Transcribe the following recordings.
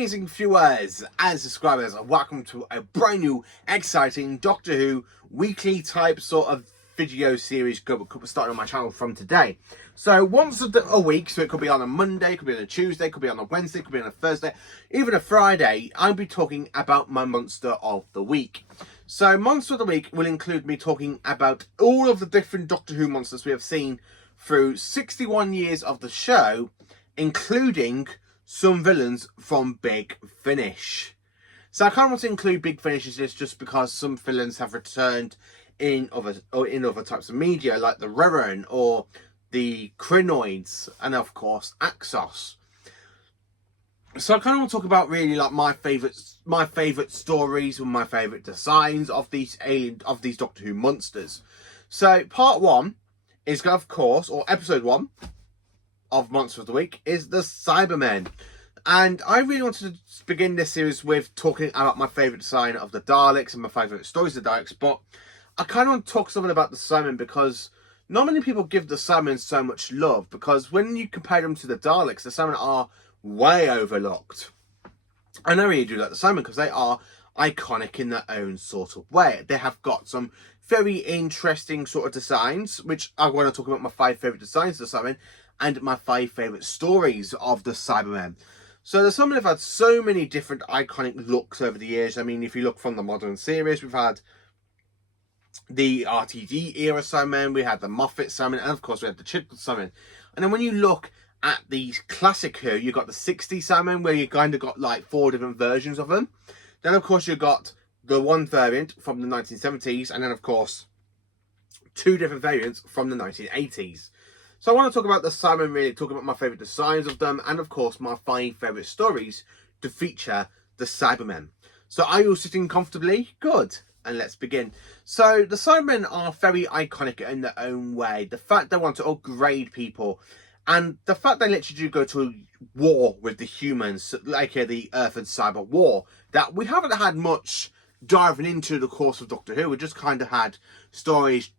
amazing viewers and subscribers, and welcome to a brand new, exciting Doctor Who weekly type sort of video series starting on my channel from today. So once a week, so it could be on a Monday, could be on a Tuesday, could be on a Wednesday, could be on a Thursday, even a Friday, I'll be talking about my monster of the week. So monster of the week will include me talking about all of the different Doctor Who monsters we have seen through 61 years of the show, including some villains from Big Finish. So I kind of want to include Big Finish in this just because some villains have returned in other types of media, like the Reran or the Crinoids, and of course Axos. So I kind of want to talk about really like my favourite stories and my favourite designs of these Doctor Who monsters. So part one is, of course, or episode one of Monster of the Week is the Cybermen. And I really wanted to begin this series with talking about my favourite design of the Daleks and my favourite stories of the Daleks, but I kind of want to talk something about the Cybermen because not many people give the Cybermen so much love, because when you compare them to the Daleks, the Cybermen are way overlooked. And I really do like the Cybermen because they are iconic in their own sort of way. They have got some very interesting sort of designs, which I want to talk about my 5 favourite designs of the Cybermen and my 5 favourite stories of the Cybermen. So the Cybermen have had so many different iconic looks over the years. I mean, if you look from the modern series, we've had the RTD era Cybermen, we had the Moffat Cybermen, and of course we had the Chibnall Cybermen. And then when you look at the classic Who, you've got the 60s Cybermen, where you kind of got like 4 different versions of them. Then of course you've got the one variant from the 1970s, and then of course 2 different variants from the 1980s. So I want to talk about the Cybermen, really talk about my favourite designs of them, and of course my 5 favourite stories to feature the Cybermen. So are you all sitting comfortably? Good. And let's begin. So the Cybermen are very iconic in their own way. The fact they want to upgrade people, and the fact they literally do go to war with the humans, like the Earth and Cyber War, that we haven't had much diving into the course of Doctor Who. We just kind of had stories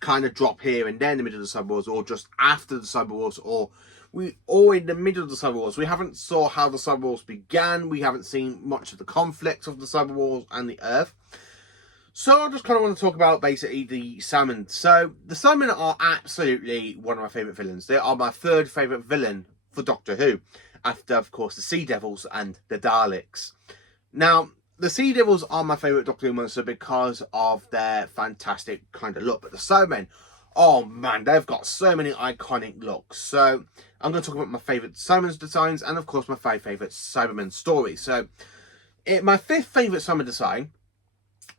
kind of drop here and there in the middle of the Cyber Wars, or just after the Cyber Wars, or in the middle of the Cyber Wars. We haven't saw how the Cyber Wars began. We haven't seen much of the conflict of the Cyber Wars and the Earth. So I just kind of want to talk about basically the Cybermen. So the Cybermen are absolutely one of my favourite villains. They are my 3rd favourite villain for Doctor Who, after of course the Sea Devils and the Daleks. Now the Sea Devils are my favourite Doctor Who monster because of their fantastic kind of look. But the Cybermen, oh man, they've got so many iconic looks. So I'm going to talk about my favourite Cybermen designs and of course my 5 favourite Cybermen stories. So my 5th favourite Cybermen design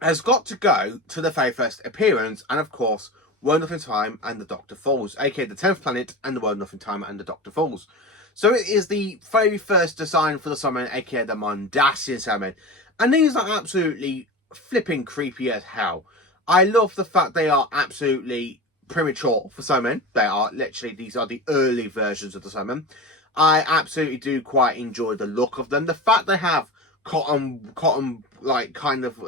has got to go to the very first appearance, and of course World Nothing Time and the Doctor Falls, aka the 10th Planet and the World Nothing Time and the Doctor Falls. So it is the very first design for the Cybermen, aka the Mondasian Cybermen. And these are absolutely flipping creepy as hell. I love the fact they are absolutely premature for Cybermen. They are literally, these are the early versions of the Cybermen. I absolutely do quite enjoy the look of them. The fact they have cotton like kind of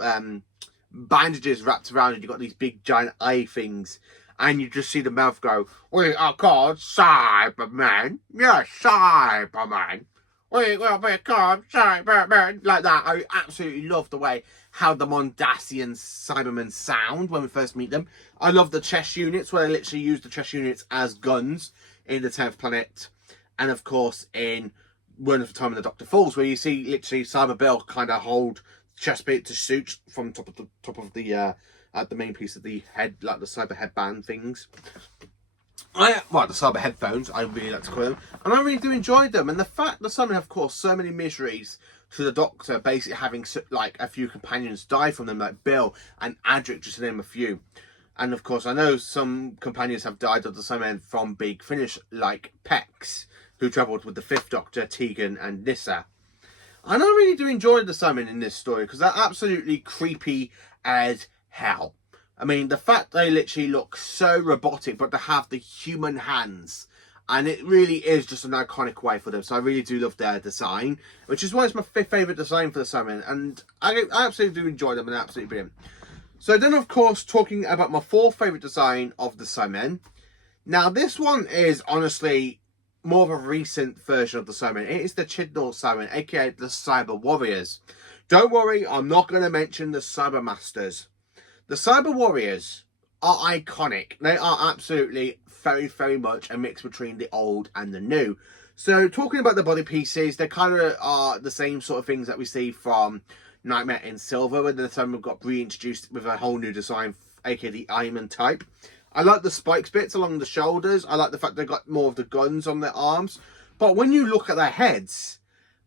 bandages wrapped around it. You've got these big giant eye things, and you just see the mouth go, "We are called Cybermen. Yes, Cybermen. We will become Cybermen," like that. I absolutely love the way how the Mondasian Cybermen sound when we first meet them. I love the chest units, where they literally use the chest units as guns in the 10th Planet, and of course in World of Time and the Doctor Falls, where you see literally Cyber Bill kind of hold chest plate to shoot from top of the at the main piece of the head, like the cyber headband things. The cyber headphones, I really like to call them, and I really do enjoy them. And the fact that some have caused so many miseries to the Doctor, basically having like a few companions die from them, like Bill and Adric, just to name a few. And of course, I know some companions have died of the Cybermen from Big Finish, like Pex, who travelled with the 5th Doctor, Tegan and Nyssa. And I really do enjoy the Cybermen in this story because they're absolutely creepy as hell. I mean, the fact they literally look so robotic, but they have the human hands. And it really is just an iconic way for them. So I really do love their design, which is why it's my 5th favourite design for the Cybermen. And I absolutely do enjoy them, and they're absolutely brilliant. So then, of course, talking about my 4th favourite design of the Cybermen. Now, this one is honestly more of a recent version of the Cybermen. It is the Chibnall Cybermen, aka the Cyber Warriors. Don't worry, I'm not going to mention the Cyber Masters. The Cyber Warriors are iconic. They are absolutely very, very much a mix between the old and the new. So talking about the body pieces, they kind of are the same sort of things that we see from Nightmare in Silver, when the Cybermen got reintroduced with a whole new design, aka the Iron type. I like the spikes bits along the shoulders. I like the fact they got more of the guns on their arms. But when you look at their heads,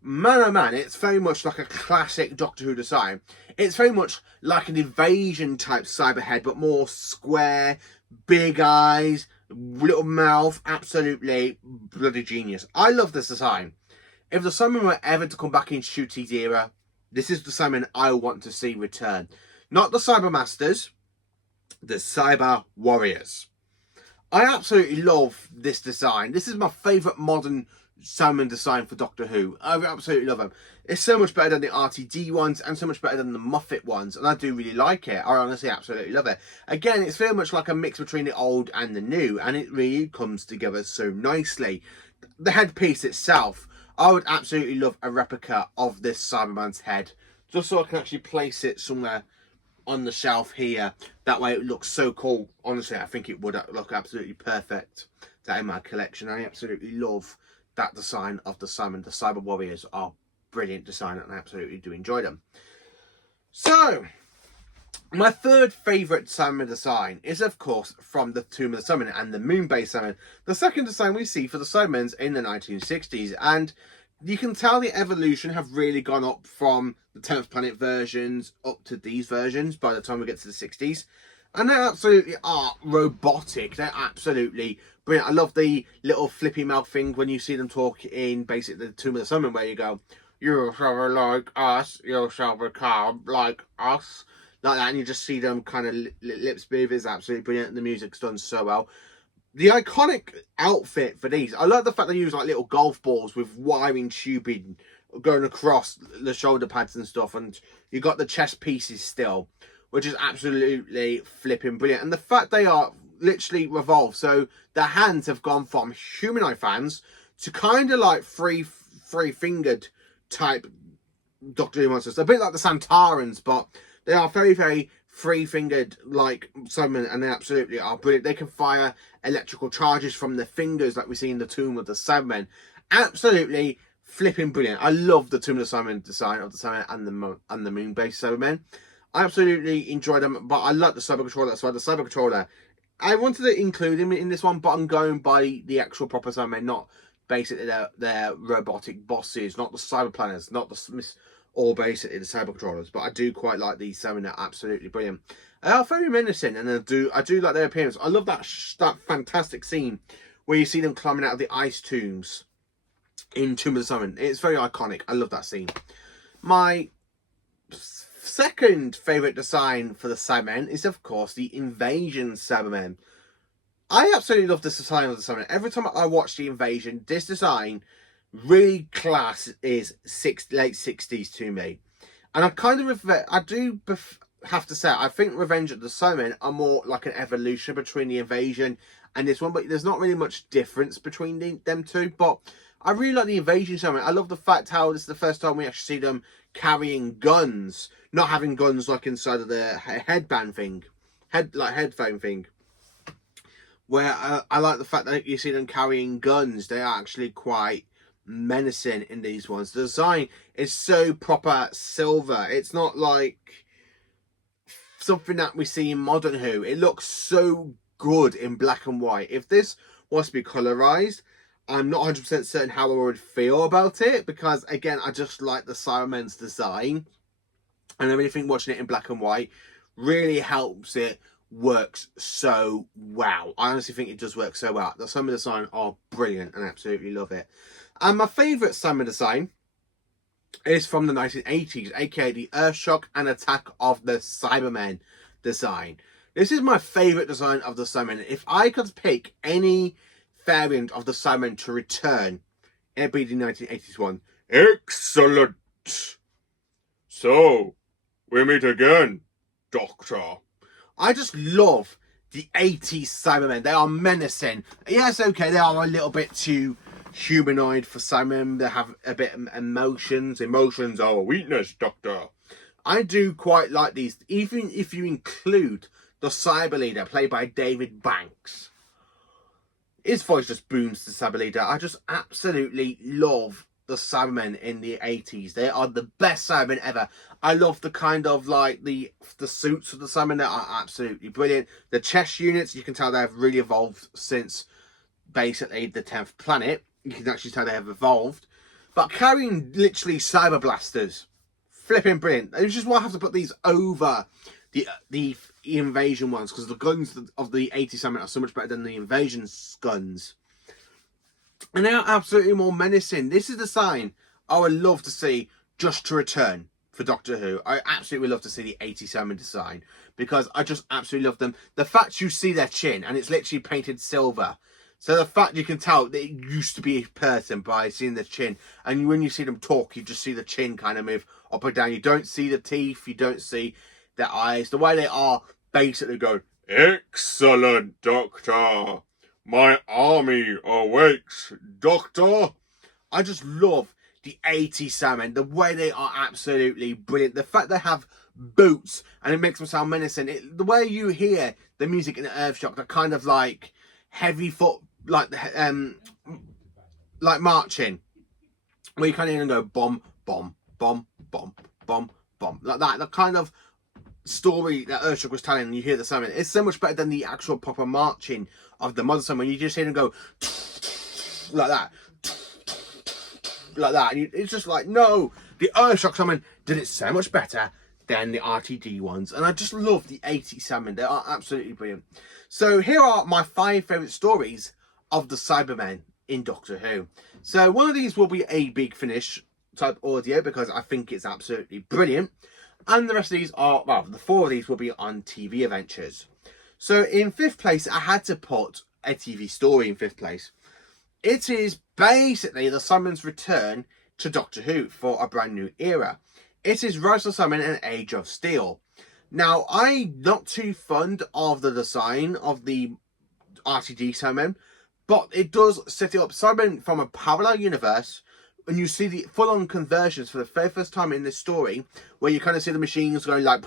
man oh man, it's very much like a classic Doctor Who design. It's very much like an invasion type cyber head, but more square, big eyes, little mouth. Absolutely bloody genius. I love this design. If the Cybermen were ever to come back in Shooty's era, this is the Cybermen I want to see return. Not the Cyber Masters, the Cyber Warriors. I absolutely love this design. This is my favourite modern Cybermen design for Doctor Who. I absolutely love them. It's so much better than the RTD ones and so much better than the Moffat ones, and I do really like it. I honestly absolutely love it. Again, it's very much like a mix between the old and the new, and it really comes together so nicely. The headpiece itself, I would absolutely love a replica of this Cyberman's head, just so I can actually place it somewhere on the shelf here. That way it looks so cool. Honestly, I think it would look absolutely perfect to in my collection. I absolutely love that design of the Cybermen. The Cyber Warriors are brilliant design, and I absolutely do enjoy them. So, my third favourite Cybermen design is, of course, from the Tomb of the Cybermen and the Moon-based Cybermen. The second design we see for the Cybermen in the 1960s, and you can tell the evolution have really gone up from the 10th Planet versions up to these versions by the time we get to the 60s. And they absolutely are robotic. They're absolutely brilliant. I love the little flippy mouth thing when you see them talk in basically the Tomb of the Cybermen, where you go, "You shall be like us, you shall become like us." Like that, and you just see them kind of lips move. Is absolutely brilliant. The music's done so well. The iconic outfit for these, I like the fact they use like little golf balls with wiring tubing going across the shoulder pads and stuff, and you got the chest pieces still, which is absolutely flipping brilliant. And the fact they are literally revolved, so the hands have gone from humanoid hands to kind of like three-fingered type Doctor Who monsters. A bit like the Santarans, but they are very, very three-fingered like Cybermen, and they absolutely are brilliant. They can fire electrical charges from their fingers like we see in the Tomb of the Cybermen. Absolutely flipping brilliant. I love the Tomb of the Cybermen design of the Cybermen and the Moon-based Cybermen. I absolutely enjoy them, but I like the Cyber Controller. So the Cyber Controller, I wanted to include him in this one, but I'm going by the actual proper Cybermen, not basically their robotic bosses, not the Cyber Planners, not the Smiths, or basically the Cyber Controllers. But I do quite like these Cybermen. They're absolutely brilliant. They are very menacing, and I do like their appearance. I love that fantastic scene where you see them climbing out of the ice tombs in Tomb of the Cybermen. It's very iconic. I love that scene. My second favourite design for the Cybermen is, of course, the Invasion Cybermen. I absolutely love this design of the Cybermen. Every time I watch the Invasion, this design really class is late 60s to me. And I do have to say, I think Revenge of the Cybermen are more like an evolution between the Invasion and this one, but there's not really much difference between them two. But I really like the Invasion Cybermen. I love the fact how this is the first time we actually see them carrying guns, not having guns like inside of their headphone thing, where I like the fact that you see them carrying guns. They are actually quite menacing in these ones. The design is so proper silver. It's not like something that we see in modern Who. It looks so good in black and white. If this was to be colorized, I'm not 100% certain how I would feel about it, because again, I just like the Cybermen's design, and everything watching it in black and white really helps it works so well. I honestly think it does work so well. The Cybermen design are brilliant, and I absolutely love it. And my favourite Cybermen design is from the 1980s, aka the Earthshock and Attack of the Cybermen design. This is my favourite design of the Cybermen. If I could pick any variant of the Cybermen to return, it'd be the 1980s one. Excellent. So, we meet again, Doctor. I just love the 80s Cybermen. They are menacing. Yes, okay, they are a little bit too humanoid for Cybermen. They have a bit of emotions. Emotions are a weakness, Doctor. I do quite like these, even if you include the Cyber Leader, played by David Banks. His voice just booms to Cyber Leader. I just absolutely love the Cybermen in the 80s. They are the best Cybermen ever. I love the kind of like the suits of the Cybermen. They are absolutely brilliant. The chest units, you can tell they've really evolved since basically the 10th planet. You can actually tell they have evolved. But carrying literally cyber blasters, flipping brilliant. I just want to have to put these over the invasion ones, because the guns of the 80s Cybermen are so much better than the invasion guns. And they are absolutely more menacing. This is the sign I would love to see just to return for Doctor Who. I absolutely would love to see the 87 design, because I just absolutely love them. The fact you see their chin and it's literally painted silver. So the fact you can tell that it used to be a person by seeing the chin. And when you see them talk, you just see the chin kind of move up and down. You don't see the teeth. You don't see their eyes. The way they are basically going, "Excellent, Doctor. My army awakes, Doctor." I just love the 80s Cybermen. The way they are absolutely brilliant. The fact they have boots and it makes them sound menacing. The way you hear the music in Earthshock, the kind of like heavy foot, like marching, where you kind of go bomb, bomb, bomb, bomb, bomb, bomb, like that. The kind of story that Earthshock was telling, and you hear the Cybermen, it's so much better than the actual proper marching of the modern Cybermen. You just hear them go like that, like that, and it's just like, no, the Earthshock Cybermen did it so much better than the RTD ones. And I just love the 80s Cybermen. They are absolutely brilliant. So here are my 5 favourite stories of the Cybermen in Doctor Who. So one of these will be a big finish type audio, because I think it's absolutely brilliant. And the rest of these are, well, the 4 of these will be on TV adventures. So in 5th place, I had to put a TV story in 5th place. It is basically the Cybermen's return to Doctor Who for a brand new era. It is Rise of the Cybermen and Age of Steel. Now, I'm not too fond of the design of the RTD Cybermen, but it does set it up. Cybermen from a parallel universe, and you see the full-on conversions for the very first time in this story, where you kind of see the machines going like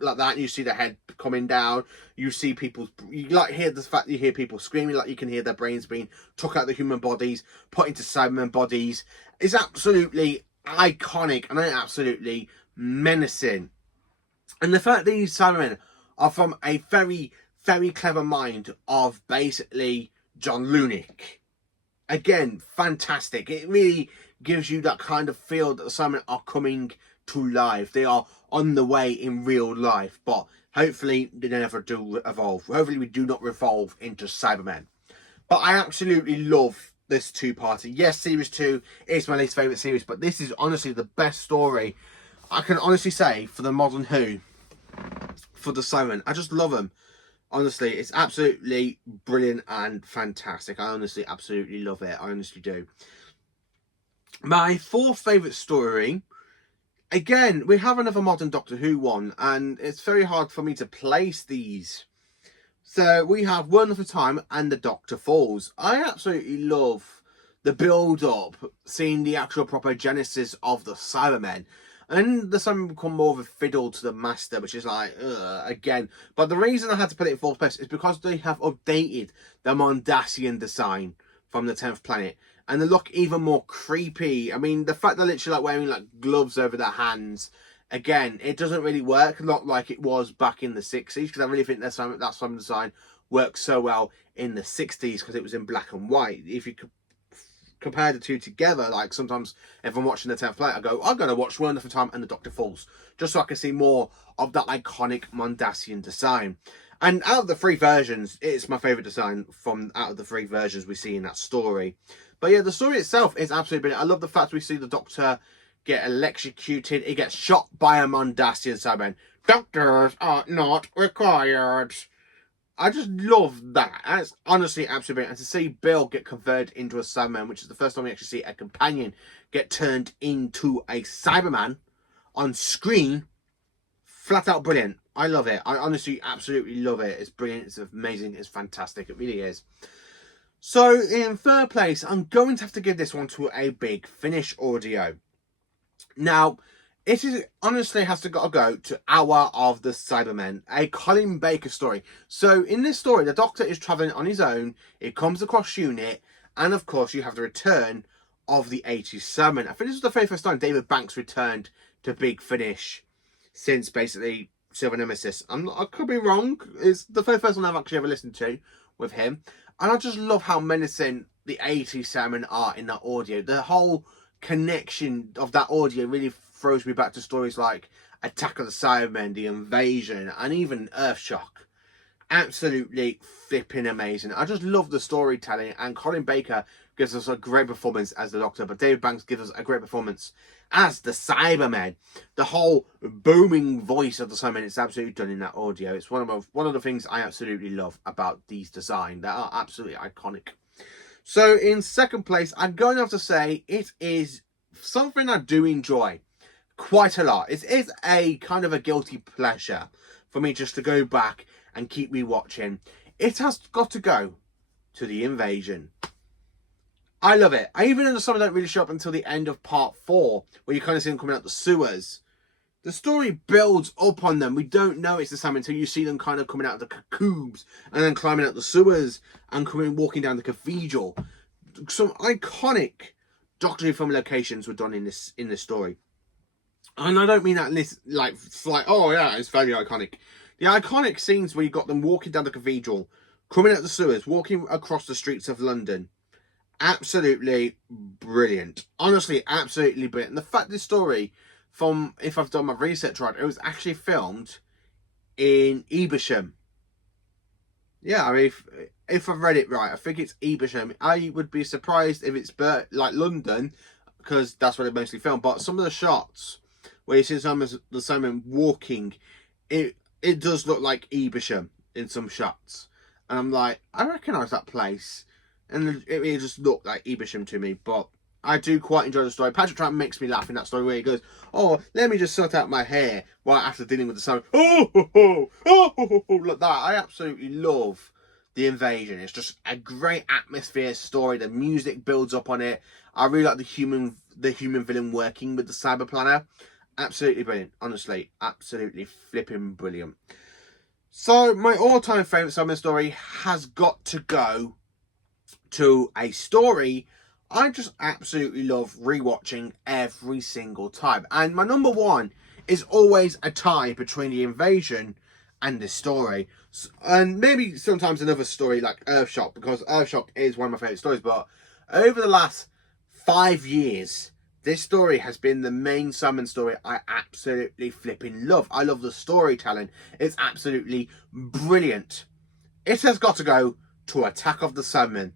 that, and you see the head coming down. You see people, you like hear the fact that you hear people screaming, like you can hear their brains being took out of the human bodies, put into Cybermen bodies. It's absolutely iconic and absolutely menacing. And the fact that these Cybermen are from a very, very clever mind of basically John Lunick. Again, fantastic. It really gives you that kind of feel that the Cybermen are coming to life. They are on the way in real life, but hopefully they never do evolve. Hopefully we do not revolve into Cybermen. But I absolutely love this 2-parter. Yes, Series 2 is my least favourite series, but this is honestly the best story I can honestly say for the modern Who, for the Cybermen. I just love them. Honestly, it's absolutely brilliant and fantastic. I honestly absolutely love it. I honestly do. My 4th favourite story, again, we have another modern Doctor Who one, and it's very hard for me to place these. So we have One at a Time and The Doctor Falls. I absolutely love the build-up, seeing the actual proper genesis of the Cybermen. And the Cybermen become more of a fiddle to the Master, which is like, again. But the reason I had to put it in 4th place is because they have updated the Mondasian design from the 10th planet. And they look even more creepy. I mean, the fact they're literally like wearing like gloves over their hands, again, it doesn't really work, not like it was back in the 60s, because I really think that Cybermen design worked so well in the 60s because it was in black and white. If you could compare the two together, like sometimes if I'm watching the 10th planet, I go, I'm going to watch One at a Time and The Doctor Falls, just so I can see more of that iconic Mondasian design. And out of the 3 versions, it's my favourite design from out of the 3 versions we see in that story. But yeah, the story itself is absolutely brilliant. I love the fact we see the Doctor get electrocuted. He gets shot by a Mondasian Cyberman. Doctors are not required. I just love that. That's honestly absolutely brilliant. And to see Bill get converted into a Cyberman, which is the first time we actually see a companion get turned into a Cyberman on screen, flat out brilliant. I love it. I honestly absolutely love it. It's brilliant. It's amazing. It's fantastic. It really is. So in third place, I'm going to have to give this one to a Big Finish audio. Now, it is honestly has to go to Hour of the Cybermen, a Colin Baker story. So in this story, the Doctor is travelling on his own. It comes across Unit, and of course, you have the return of the 80s Cybermen. I think this was the very first time David Banks returned to Big Finish since basically Silver Nemesis. I could be wrong. It's the very first one I've actually ever listened to with him, and I just love how menacing the 80s Cybermen are in that audio. The whole connection of that audio really throws me back to stories like Attack of the Cybermen, The Invasion, and even Earthshock. Absolutely flipping amazing. I just love the storytelling, and Colin Baker gives us a great performance as the Doctor, but David Banks gives us a great performance as the Cybermen. The whole booming voice of the Cybermen is absolutely done in that audio. It's one of the things I absolutely love about these designs. They are absolutely iconic. So in second place, I'm going to have to say it is something I do enjoy quite a lot. It is a kind of a guilty pleasure for me just to go back and keep rewatching. It has got to go to The Invasion. I love it. I even know the summer don't really show up until the end of part 4, where you kind of see them coming out the sewers. The story builds up on them. We don't know it's the same until you see them kind of coming out of the cocoons and then climbing out the sewers and walking down the cathedral. Some iconic Doctor Who film locations were done in this story. And I don't mean that like oh yeah, it's very iconic. The iconic scenes where you got them walking down the cathedral, coming out the sewers, walking across the streets of London. Absolutely brilliant. Honestly, absolutely brilliant. And the fact this story, from, if I've done my research right, it was actually filmed in Evesham. Yeah, I mean, if I've read it right, I think it's Evesham. I would be surprised if it's like London, because that's where they mostly filmed. But some of the shots where you see the Cybermen walking, it does look like Evesham in some shots. And I'm like, I recognise that place. And it just looked like Evesham to me. But I do quite enjoy the story. Patrick Troughton makes me laugh in that story where he goes, oh, let me just sort out my hair while after dealing with the sun. Look that. I absolutely love The Invasion. It's just a great atmosphere story. The music builds up on it. I really like the human villain working with the cyber planner. Absolutely brilliant. Honestly, absolutely flipping brilliant. So my all-time favourite Cyberman story has got to go to a story I just absolutely love rewatching every single time. And my number one is always a tie between The Invasion and this story. And maybe sometimes another story like Earthshock, because Earthshock is one of my favourite stories. But over the last 5 years, this story has been the main Cyberman story I absolutely flipping love. I love the storytelling. It's absolutely brilliant. It has got to go to Attack of the Cybermen.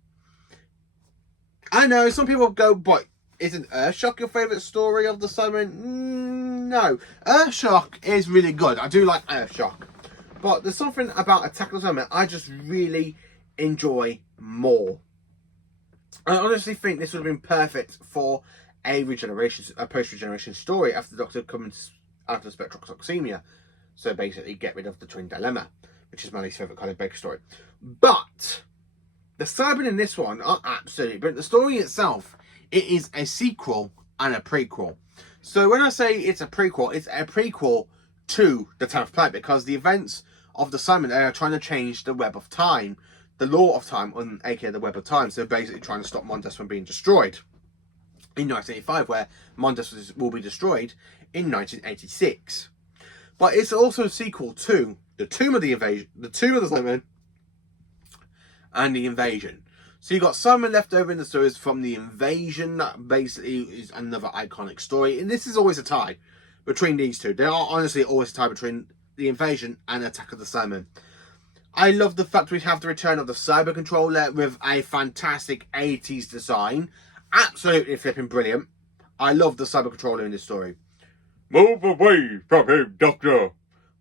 I know some people go, but isn't Earthshock your favourite story of the Cybermen? No. Earthshock is really good. I do like Earthshock. But there's something about Attack of the Cybermen I just really enjoy more. I honestly think this would have been perfect for a post-regeneration story after the Doctor comes out of spectrotoxemia. So basically get rid of the twin dilemma, which is my least favourite Colin Baker story. But the Cybermen in this one are absolutely brilliant. The story itself, it is a sequel and a prequel. So when I say it's a prequel to the 10th Planet, because the events of the Cybermen are trying to change the web of time, the law of time, aka the web of time. So basically trying to stop Mondas from being destroyed in 1985, where Mondas will be destroyed in 1986. But it's also a sequel to the Tomb of the Invasion, the Tomb of the Cybermen, and the Invasion. So you've got Cybermen left over in the stories from the Invasion. That basically is another iconic story. And this is always a tie between these two. There are honestly always a tie between the Invasion and Attack of the Cybermen. I love the fact we have the return of the Cyber Controller with a fantastic 80s design. Absolutely flipping brilliant. I love the Cyber Controller in this story. Move away from him, Doctor.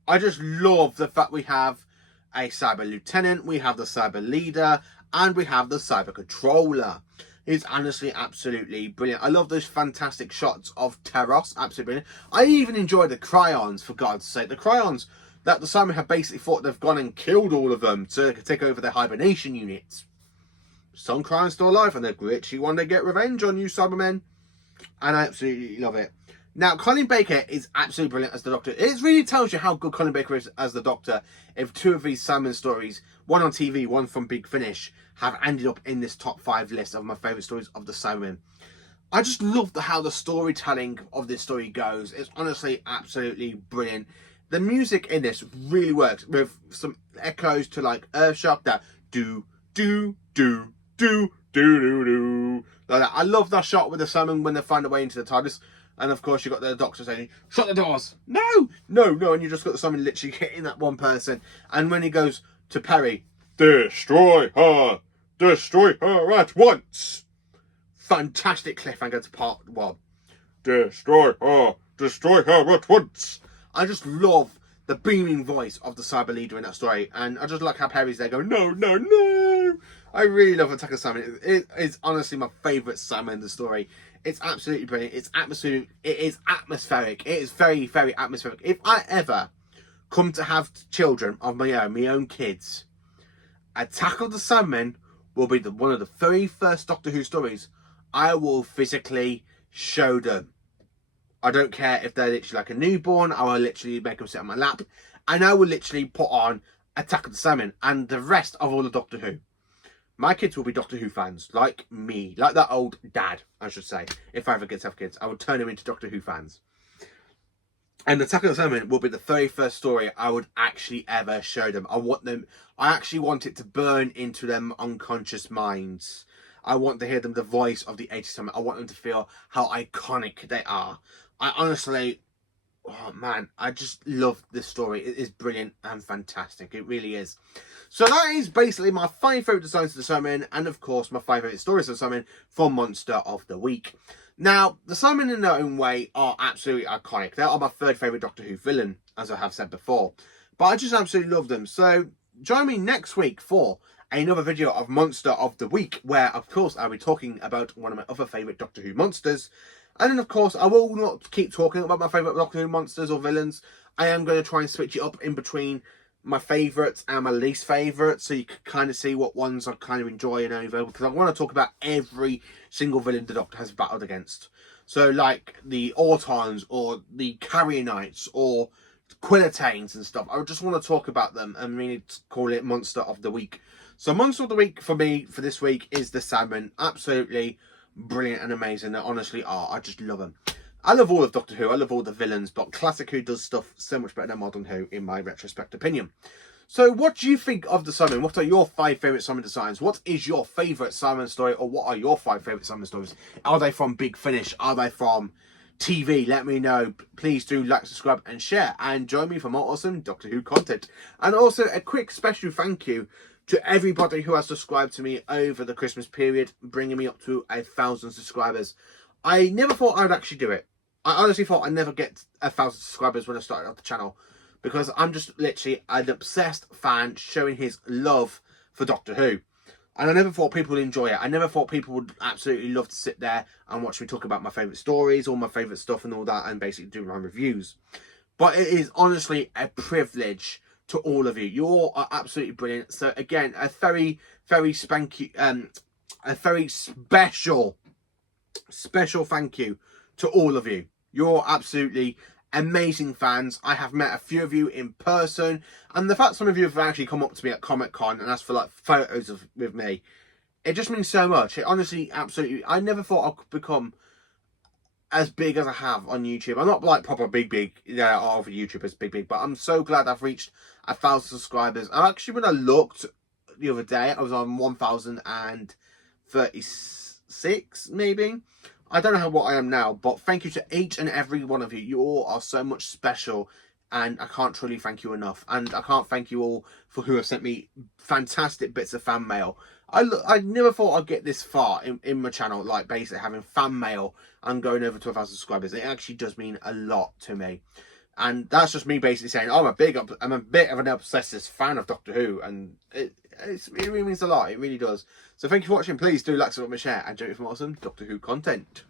I just love the fact we have a Cyber Lieutenant, we have the Cyber Leader, and we have the Cyber Controller. It's honestly absolutely brilliant. I love those fantastic shots of Teros, absolutely brilliant. I even enjoy the Cryons, for God's sake. The Cryons that the Cybermen have basically thought they've gone and killed all of them to take over their hibernation units. Some crimes still alive, and they literally want to get revenge on you, Cybermen. And I absolutely love it. Now, Colin Baker is absolutely brilliant as the Doctor. It really tells you how good Colin Baker is as the Doctor if two of these Cybermen stories, one on TV, one from Big Finish, have ended up in this top 5 list of my favourite stories of the Cybermen. I just love how the storytelling of this story goes. It's honestly absolutely brilliant. The music in this really works with some echoes to like Earthshock, that do, do, do, do, do, do, do. Like that. I love that shot with the Cybermen when they find a way into the TARDIS. And of course, you've got the Doctor saying, shut the doors. No, no, no. And you just got the Cybermen literally hitting that one person. And when he goes to Perry, destroy her at once. Fantastic cliffhanger to part 1. Destroy her at once. I just love the beaming voice of the cyber leader in that story, and I just like how Perry's there going, no, no, no. I really love Attack of the Cybermen. It is honestly my favourite Cybermen in the story. It's absolutely brilliant. It is atmospheric. It is very, very atmospheric. If I ever come to have children of my own kids, Attack of the Cybermen will be one of the very first Doctor Who stories I will physically show them. I don't care if they're literally like a newborn. I will literally make them sit on my lap, and I will literally put on Attack of the Cybermen and the rest of all the Doctor Who. My kids will be Doctor Who fans, like me, like that old dad, I should say. If I ever get to have kids, I will turn them into Doctor Who fans. And Attack of the Cybermen will be the very first story I would actually ever show them. I actually want it to burn into them unconscious minds. I want to hear them the voice of the 80s Cybermen. I want them to feel how iconic they are. I honestly, oh man, I just love this story. It is brilliant and fantastic. It really is. So that is basically my 5 favourite designs of the Cybermen, and of course my 5 favourite stories of the Cybermen from Monster of the Week. Now, the Cybermen in their own way are absolutely iconic. They are my 3rd favourite Doctor Who villain, as I have said before. But I just absolutely love them. So join me next week for another video of Monster of the Week, where of course I'll be talking about one of my other favourite Doctor Who monsters. And then of course I will not keep talking about my favourite Doctor Who monsters or villains. I am going to try and switch it up in between my favourites and my least favourites, so you can kind of see what ones I kind of enjoy and over, because I want to talk about every single villain the Doctor has battled against. So like the Autons or the Carrier Knights or Quillitanes and stuff. I just want to talk about them and really call it Monster of the Week. So Monster of the Week for me for this week is the Cybermen. Absolutely brilliant and amazing. They honestly are. I just love them. I love all of Doctor Who. I love all the villains, but Classic Who does stuff so much better than Modern Who, in my retrospect opinion. So what do you think of the Cybermen? What are your 5 favourite Cybermen designs? What is your favourite Cybermen story, or what are your 5 favourite Cybermen stories? Are they from Big Finish? Are they from TV? Let me know. Please do like, subscribe and share, and join me for more awesome Doctor Who content. And also a quick special thank you to everybody who has subscribed to me over the Christmas period, bringing me up to 1,000 subscribers. I never thought I would actually do it. I honestly thought I'd never get 1,000 subscribers when I started up the channel, because I'm just literally an obsessed fan showing his love for Doctor Who. And I never thought people would enjoy it. I never thought people would absolutely love to sit there and watch me talk about my favourite stories, all my favourite stuff and all that, and basically do my reviews. But it is honestly a privilege to all of you. You all are absolutely brilliant. So again, a very, very a very special thank you to all of you. You're absolutely amazing fans. I have met a few of you in person, and the fact some of you have actually come up to me at Comic-Con and asked for like photos with me, it just means so much. It honestly, absolutely, I never thought I could become as big as I have on YouTube. I'm not like proper big, yeah, all over YouTubers big, but I'm so glad I've reached 1,000 subscribers. And actually, when I looked the other day, I was on 1,036 maybe. I don't know what I am now, but thank you to each and every one of you. You all are so much special, and I can't truly thank you enough. And I can't thank you all for who have sent me fantastic bits of fan mail. I never thought I'd get this far in my channel, like basically having fan mail and going over to 1,000 subscribers. It actually does mean a lot to me. And that's just me basically saying, oh, I'm a bit of an obsessive fan of Doctor Who, and it really means a lot. It really does. So thank you for watching. Please do like, subscribe, and share, and join me for more awesome Doctor Who content.